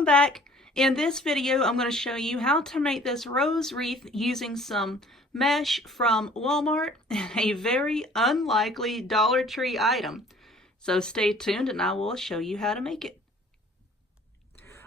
welcome back. In this video, I'm going to show you how to make this rose wreath using some mesh from Walmart and a very unlikely Dollar Tree item. So stay tuned and I will show you how to make it.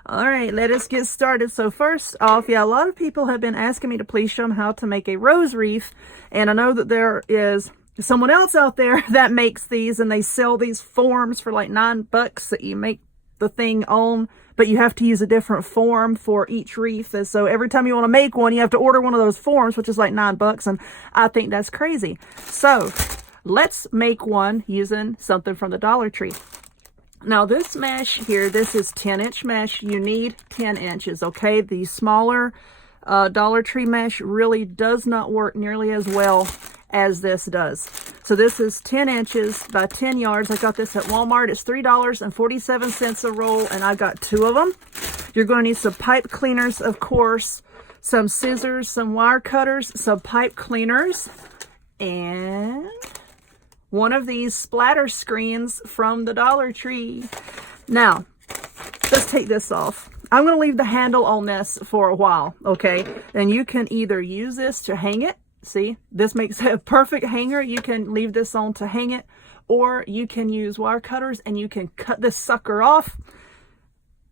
All right, let us get started. So first off, a lot of people have been asking me to please show them how to make a rose wreath. And I know that there is someone else out there that makes these and they sell these forms for like $9 that you make the thing on, but you have to use a different form for each wreath. And so every time you want to make one, you have to order one of those forms, which is like $9, and I think that's crazy. So let's make one using something from the Dollar Tree. Now this mesh here, this is 10-inch mesh. You need 10 inches, okay? The smaller Dollar Tree mesh really does not work nearly as well as this does. So this is 10 inches by 10 yards. I got this at Walmart. It's $3.47 a roll, and I got 2 of them. You're going to need some pipe cleaners, of course, some scissors, some wire cutters, some pipe cleaners, and one of these splatter screens from the Dollar Tree. Now, let's take this off. I'm going to leave the handle on this for a while, okay? And you can either use this to hang it. See, this makes a perfect hanger. You can leave this on to hang it, or you can use wire cutters and you can cut this sucker off.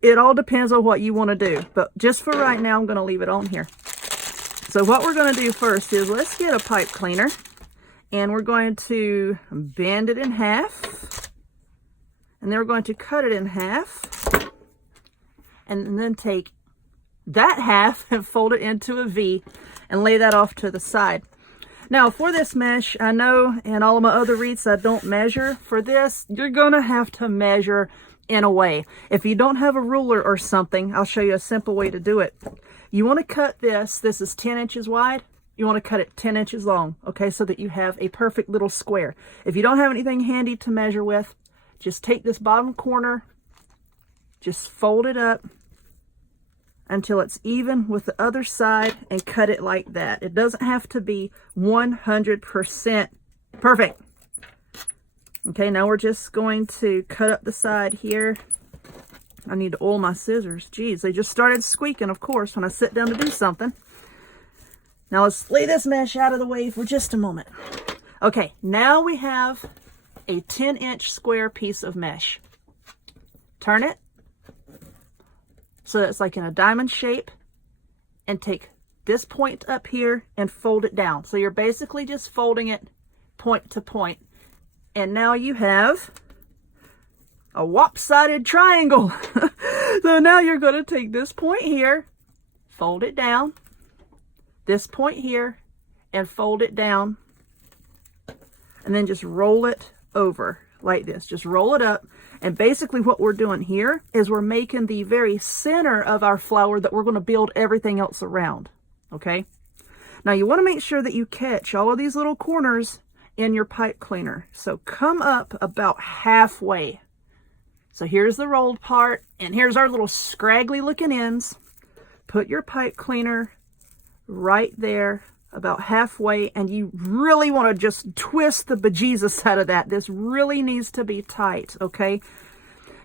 It all depends on what you want to do, but just for right now, I'm going to leave it on here. So what we're going to do first is let's get a pipe cleaner and we're going to bend it in half, and then we're going to cut it in half, and then take that half and fold it into a V and lay that off to the side. Now for this mesh, I know in all of my other wreaths I don't measure. For this, you're gonna have to measure in a way. If you don't have a ruler or something, I'll show you a simple way to do it. You want to cut this is 10 inches wide. You want to cut it 10 inches long, okay, so that you have a perfect little square. If you don't have anything handy to measure with, just take this bottom corner, just fold it up until it's even with the other side and cut it like that. It doesn't have to be 100% perfect. Okay, now we're just going to cut up the side here. I need to oil my scissors. Geez, they just started squeaking, of course, when I sit down to do something. Now let's lay this mesh out of the way for just a moment. Okay, now we have a 10-inch square piece of mesh. Turn it so that it's like in a diamond shape, and take this point up here and fold it down. So you're basically just folding it point to point. And now you have a lopsided triangle. So now you're going to take this point here, fold it down, this point here, and fold it down, and then just roll it over like this. Just roll it up. And basically what we're doing here is we're making the very center of our flower that we're going to build everything else around. Okay? Now you want to make sure that you catch all of these little corners in your pipe cleaner. So come up about halfway. So here's the rolled part, and here's our little scraggly looking ends. Put your pipe cleaner right there about halfway, and you really want to just twist the bejesus out of that. This really needs to be tight, okay?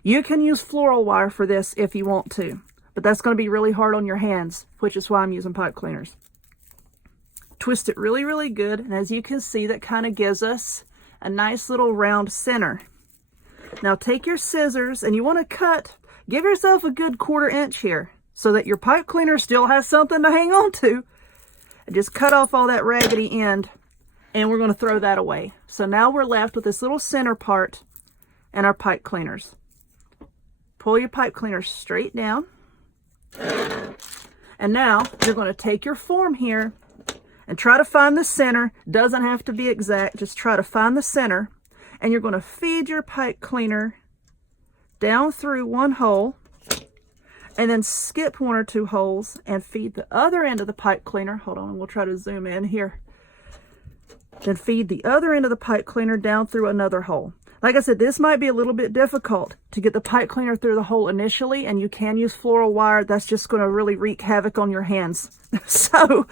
You can use floral wire for this if you want to, but that's going to be really hard on your hands, which is why I'm using pipe cleaners. Twist it really, really good, and as you can see, that kind of gives us a nice little round center. Now take your scissors, and you want to cut, give yourself a good 1/4 inch here, so that your pipe cleaner still has something to hang on to. And just cut off all that raggedy end, and we're going to throw that away. So now we're left with this little center part and our pipe cleaners. Pull your pipe cleaner straight down. And now you're going to take your form here and try to find the center. Doesn't have to be exact, just try to find the center. And you're going to feed your pipe cleaner down through one hole, and then skip 1 or 2 holes and feed the other end of the pipe cleaner. Hold on, we'll try to zoom in here. Then feed the other end of the pipe cleaner down through another hole. Like I said, this might be a little bit difficult to get the pipe cleaner through the hole initially, and you can use floral wire. That's just going to really wreak havoc on your hands. So,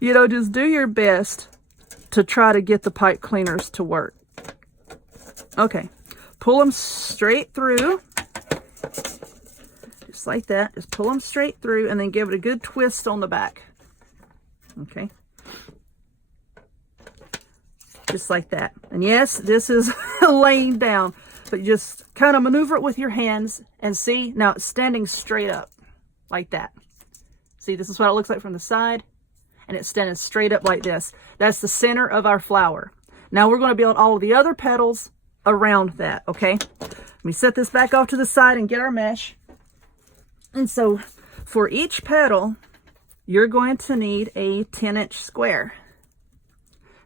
you know, just do your best to try to get the pipe cleaners to work. Okay, pull them straight through. just like that. Just pull them straight through and then give it a good twist on the back. Okay. Just like that. And yes, this is laying down, but just kind of maneuver it with your hands and see, now it's standing straight up like that. See, this is what it looks like from the side, and it's standing straight up like this. That's the center of our flower. Now we're going to build all of the other petals around that, okay? Let me set this back off to the side and get our mesh. And so for each petal, you're going to need a 10-inch square.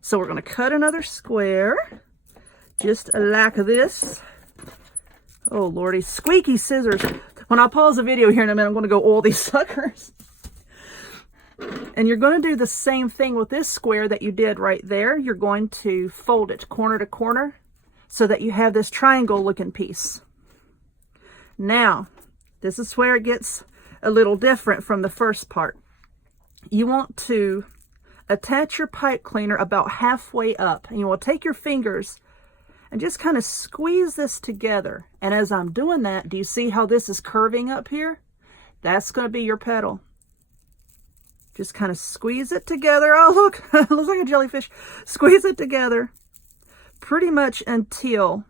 So we're going to cut another square, just like this. Oh, Lordy, squeaky scissors. When I pause the video here in a minute, I'm going to go oil these suckers. And you're going to do the same thing with this square that you did right there. You're going to fold it corner to corner so that you have this triangle looking piece. Now, this is where it gets a little different from the first part. You want to attach your pipe cleaner about halfway up, and you will take your fingers and just kind of squeeze this together. And as I'm doing that, do you see how this is curving up here? That's going to be your petal. Just kind of squeeze it together. Oh, look, it looks like a jellyfish. Squeeze it together pretty much until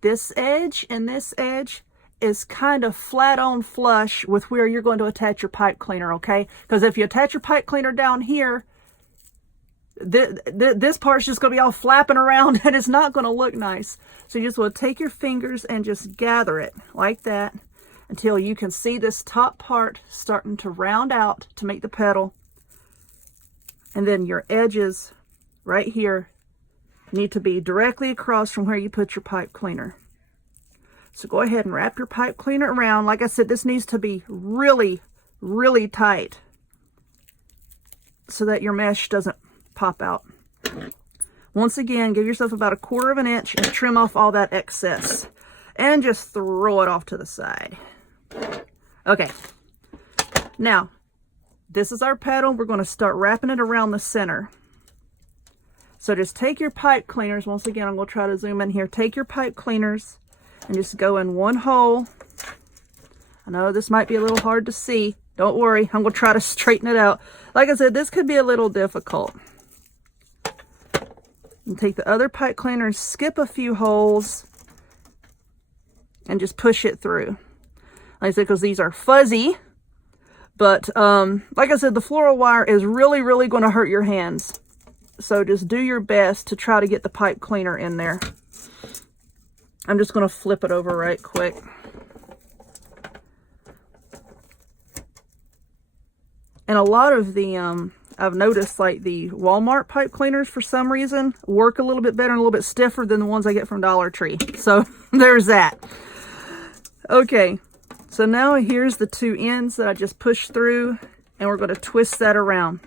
this edge and this edge is kind of flat on flush with where you're going to attach your pipe cleaner, okay? Because if you attach your pipe cleaner down here, this part's just going to be all flapping around and it's not going to look nice. So you just want to take your fingers and just gather it like that until you can see this top part starting to round out to make the petal. And then your edges right here need to be directly across from where you put your pipe cleaner. So go ahead and wrap your pipe cleaner around. Like I said, this needs to be really, really tight so that your mesh doesn't pop out. Once again, give yourself about 1/4 of an inch and trim off all that excess and just throw it off to the side. Okay, now this is our petal. We're going to start wrapping it around the center. So just take your pipe cleaners. Once again, I'm going to try to zoom in here. Take your pipe cleaners and just go in one hole. I know this might be a little hard to see. Don't worry, I'm going to try to straighten it out. Like I said, this could be a little difficult. And take the other pipe cleaner and skip a few holes and just push it through. Like I said, because these are fuzzy, but like I said, the floral wire is really, really going to hurt your hands. So just do your best to try to get the pipe cleaner in there. I'm just going to flip it over right quick. And a lot of the, I've noticed like the Walmart pipe cleaners for some reason work a little bit better and a little bit stiffer than the ones I get from Dollar Tree. So there's that. Okay, so now here's the 2 ends that I just pushed through, and we're going to twist that around.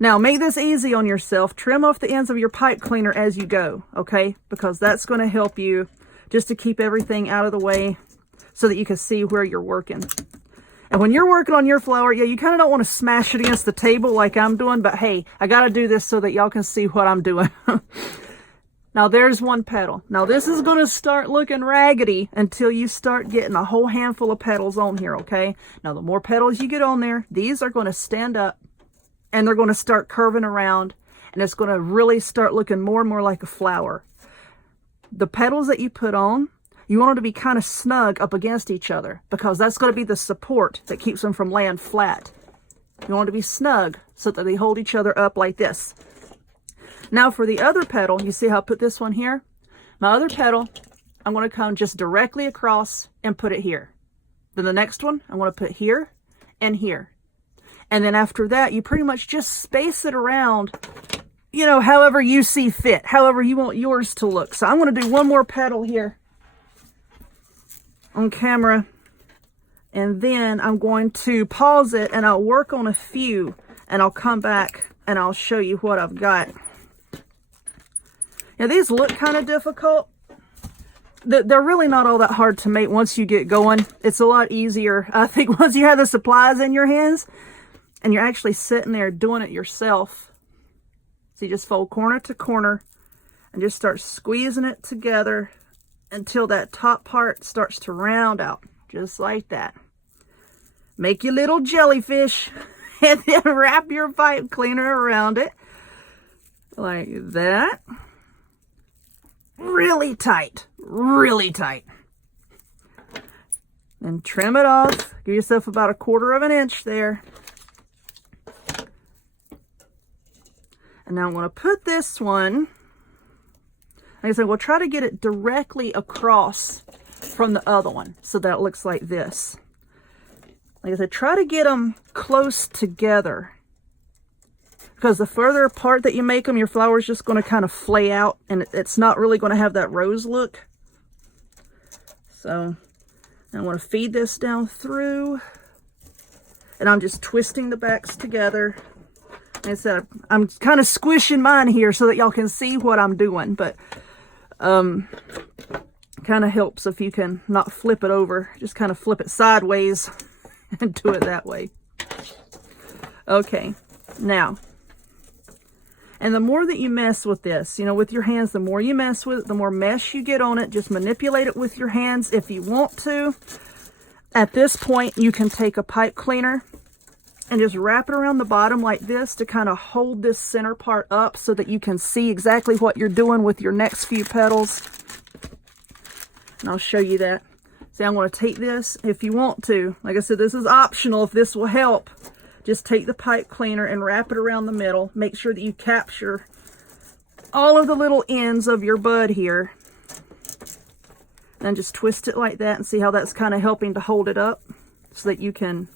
Now make this easy on yourself. Trim off the ends of your pipe cleaner as you go, okay? Because that's going to help you just to keep everything out of the way so that you can see where you're working. And when you're working on your flower, yeah, you kind of don't want to smash it against the table like I'm doing, but hey, I got to do this so that y'all can see what I'm doing. Now there's one petal. Now this is going to start looking raggedy until you start getting a whole handful of petals on here, okay? Now the more petals you get on there, these are going to stand up and they're going to start curving around, and it's going to really start looking more and more like a flower. The petals that you put on, you want them to be kind of snug up against each other because that's going to be the support that keeps them from laying flat. You want them to be snug so that they hold each other up like this. Now for the other petal, you see how I put this one here? My other petal, I'm going to come just directly across and put it here. Then the next one, I'm going to put here and here. And then after that, you pretty much just space it around, you know, however you see fit, however you want yours to look. So I'm going to do one more petal here on camera, and then I'm going to pause it and I'll work on a few, and I'll come back and I'll show you what I've got. Now these look kind of difficult. They're really not all that hard to make once you get going. It's a lot easier, I think, once you have the supplies in your hands and you're actually sitting there doing it yourself. So you just fold corner to corner and just start squeezing it together until that top part starts to round out, just like that. make your little jellyfish and then wrap your pipe cleaner around it like that. Really tight, really tight. And trim it off. Give yourself about 1/4 of an inch there. And now I'm going to put this one, like I said, we'll try to get it directly across from the other one so that it looks like this. Like I said, try to get them close together, because the further apart that you make them, your flower is just going to kind of flay out and it's not really going to have that rose look. So I want to feed this down through, and I'm just twisting the backs together. Like I said, I'm kind of squishing mine here so that y'all can see what I'm doing, but kind of helps if you can not flip it over. Just kind of flip it sideways and do it that way. Okay, now, and the more that you mess with this, you know, with your hands, the more you mess with it, the more mesh you get on it. Just manipulate it with your hands if you want to. At this point, you can take a pipe cleaner and just wrap it around the bottom like this to kind of hold this center part up so that you can see exactly what you're doing with your next few petals. And I'll show you that. See, I'm going to take this, if you want to, like I said, this is optional if this will help. Just take the pipe cleaner and wrap it around the middle. Make sure that you capture all of the little ends of your bud here. And just twist it like that and see how that's kind of helping to hold it up so that you can,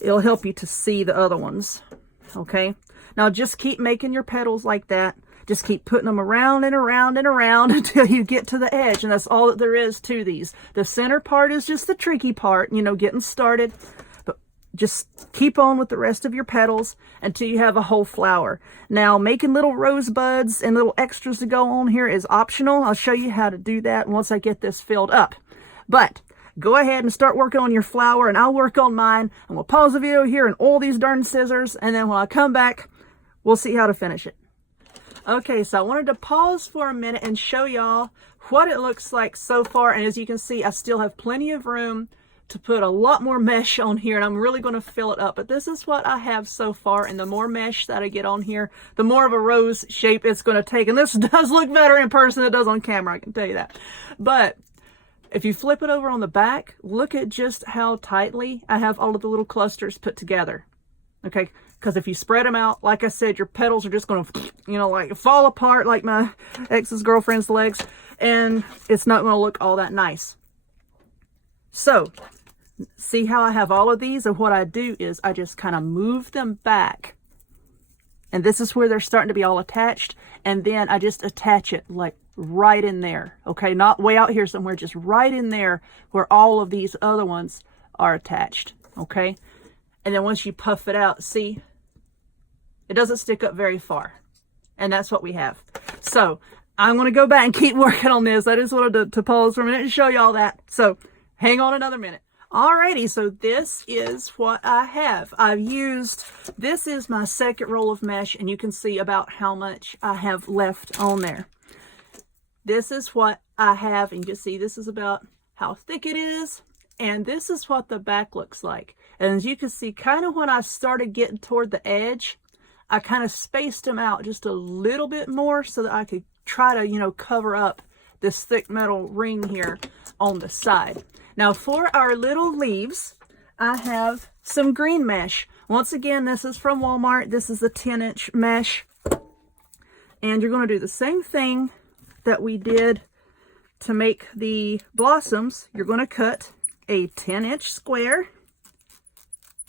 it'll help you to see the other ones. Okay? Now just keep making your petals like that. Just keep putting them around and around and around until you get to the edge. And that's all that there is to these. The center part is just the tricky part, you know, getting started. But just keep on with the rest of your petals until you have a whole flower. Now, making little rosebuds and little extras to go on here is optional. I'll show you how to do that once I get this filled up. But go ahead and start working on your flower, and I'll work on mine. And we'll pause the video here and oil these darn scissors. And then when I come back, we'll see how to finish it. Okay, so I wanted to pause for a minute and show y'all what it looks like so far. And as you can see, I still have plenty of room to put a lot more mesh on here, and I'm really going to fill it up. But this is what I have so far, and the more mesh that I get on here, the more of a rose shape it's going to take. And this does look better in person than it does on camera, I can tell you that. But if you flip it over on the back, look at just how tightly I have all of the little clusters put together. Okay, because if you spread them out, like I said, your petals are just going to, you know, like fall apart like my ex's girlfriend's legs, and it's not going to look all that nice. So, see how I have all of these, and what I do is I just kind of move them back. And this is where they're starting to be all attached, and then I just attach it like right in there. Okay, not way out here somewhere, just right in there where all of these other ones are attached. Okay. And then once you puff it out, see, it doesn't stick up very far. And that's what we have. So I'm going to go back and keep working on this. I just wanted to pause for a minute and show you all that. So hang on another minute. Alrighty, so this is what I have. This is my second roll of mesh, and you can see about how much I have left on there. This is what I have, and you can see this is about how thick it is. And this is what the back looks like. And as you can see, kind of when I started getting toward the edge, I kind of spaced them out just a little bit more so that I could try to, you know, cover up this thick metal ring here on the side. Now for our little leaves, I have some green mesh. Once again, this is from Walmart. This is a 10-inch mesh. And you're going to do the same thing that we did to make the blossoms. You're going to cut a 10-inch square.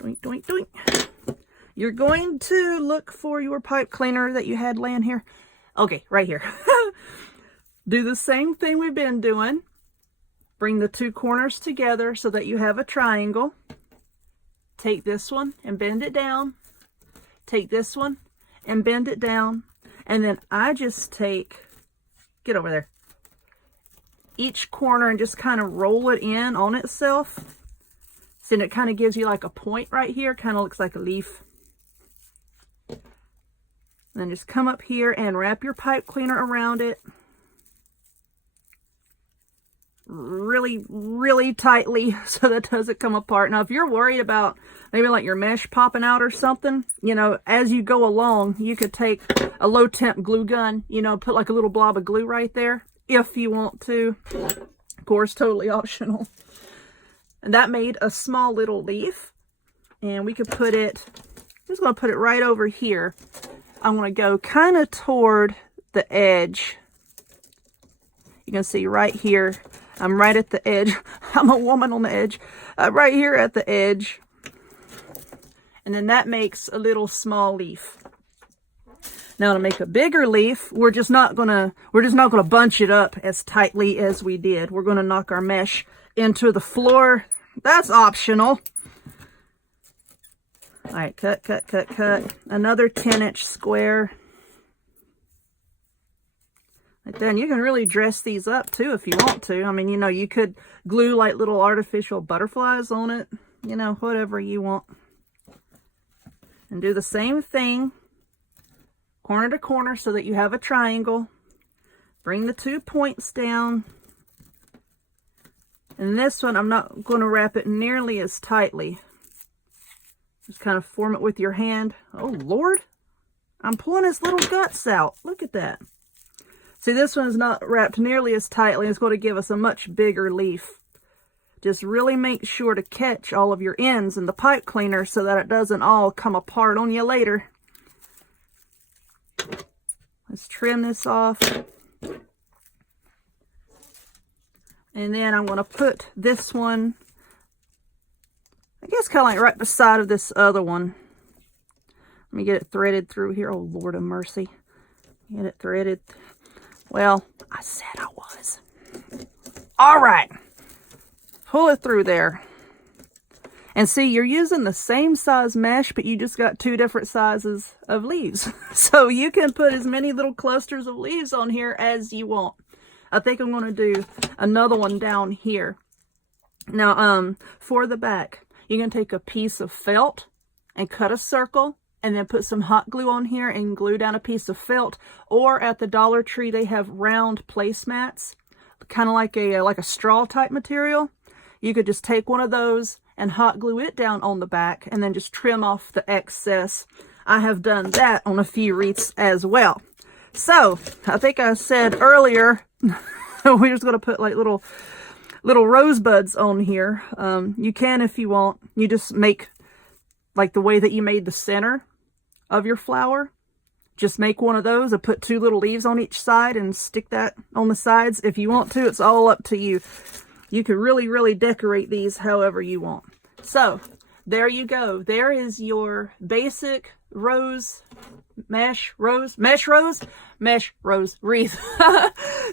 Doink, doink, doink. You're going to look for your pipe cleaner that you had laying here. Okay, right here. Do the same thing we've been doing. Bring the two corners together so that you have a triangle. Take this one and bend it down. Take this one and bend it down. And then I just take, get over there, each corner and just kind of roll it in on itself. So it kind of gives you like a point right here. Kind of looks like a leaf. And then just come up here and wrap your pipe cleaner around it. really, really tightly so that doesn't come apart. Now, if you're worried about maybe like your mesh popping out or something, you know, as you go along, you could take a low temp glue gun, you know, put like a little blob of glue right there if you want to. Of course, totally optional. And that made a small little leaf. And we could put it, I'm just going to put it right over here. I'm going to go kind of toward the edge. You can see right here, I'm right at the edge. I'm a woman on the edge. Right here at the edge. And then that makes a little small leaf. Now to make a bigger leaf, we're just not gonna bunch it up as tightly as we did. We're gonna knock our mesh into the floor. That's optional. All right, cut, cut, cut, cut. Another 10-inch square. Like then you can really dress these up too if you want to. I mean, you know, you could glue like little artificial butterflies on it, you know, whatever you want. And do the same thing, corner to corner, so that you have a triangle. Bring the 2 points down. And this one, I'm not going to wrap it nearly as tightly. Just kind of form it with your hand. Oh, Lord. I'm pulling his little guts out. Look at that. See, this one is not wrapped nearly as tightly. It's going to give us a much bigger leaf. Just really make sure to catch all of your ends in the pipe cleaner so that it doesn't all come apart on you later. Let's trim this off. And then I'm going to put this one, I guess kind of like right beside of this other one. Let me get it threaded through here. Oh, Lord of mercy. Get it threaded. Well, I said I was. All right. Pull it through there. And see, you're using the same size mesh, but you just got 2 different sizes of leaves. So you can put as many little clusters of leaves on here as you want. I think I'm going to do another one down here. Now, for the back, you can take a piece of felt and cut a circle, and then put some hot glue on here and glue down a piece of felt. Or at the Dollar Tree, they have round placemats, kind of like a straw type material. You could just take one of those and hot glue it down on the back and then just trim off the excess. I have done that on a few wreaths as well. So I think I said earlier, we're just going to put like little rosebuds on here. You can if you want. You just make like the way that you made the center of your flower. Just make one of those and put 2 little leaves on each side and stick that on the sides. If you want to, it's all up to you. You can really, really decorate these however you want. So there you go. There is your basic mesh rose wreath.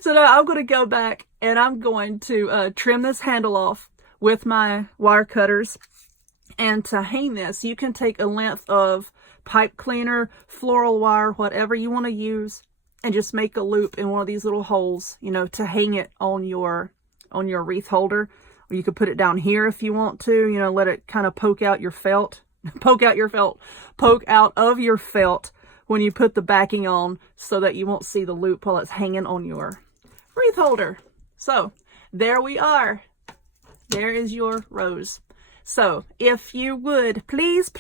So now I'm going to go back and I'm going to trim this handle off with my wire cutters. And to hang this, you can take a length of pipe cleaner, floral wire, whatever you want to use, and just make a loop in one of these little holes, you know, to hang it on your wreath holder. Or you could put it down here if you want to, you know, let it kind of poke out your felt. Poke out of your felt when you put the backing on, so that you won't see the loop while it's hanging on your wreath holder. So there we are. There is your rose. So if you would, please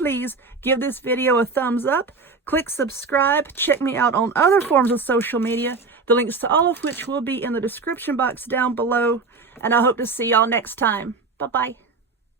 give this video a thumbs up, click subscribe, check me out on other forms of social media, the links to all of which will be in the description box down below, and I hope to see y'all next time. Bye-bye.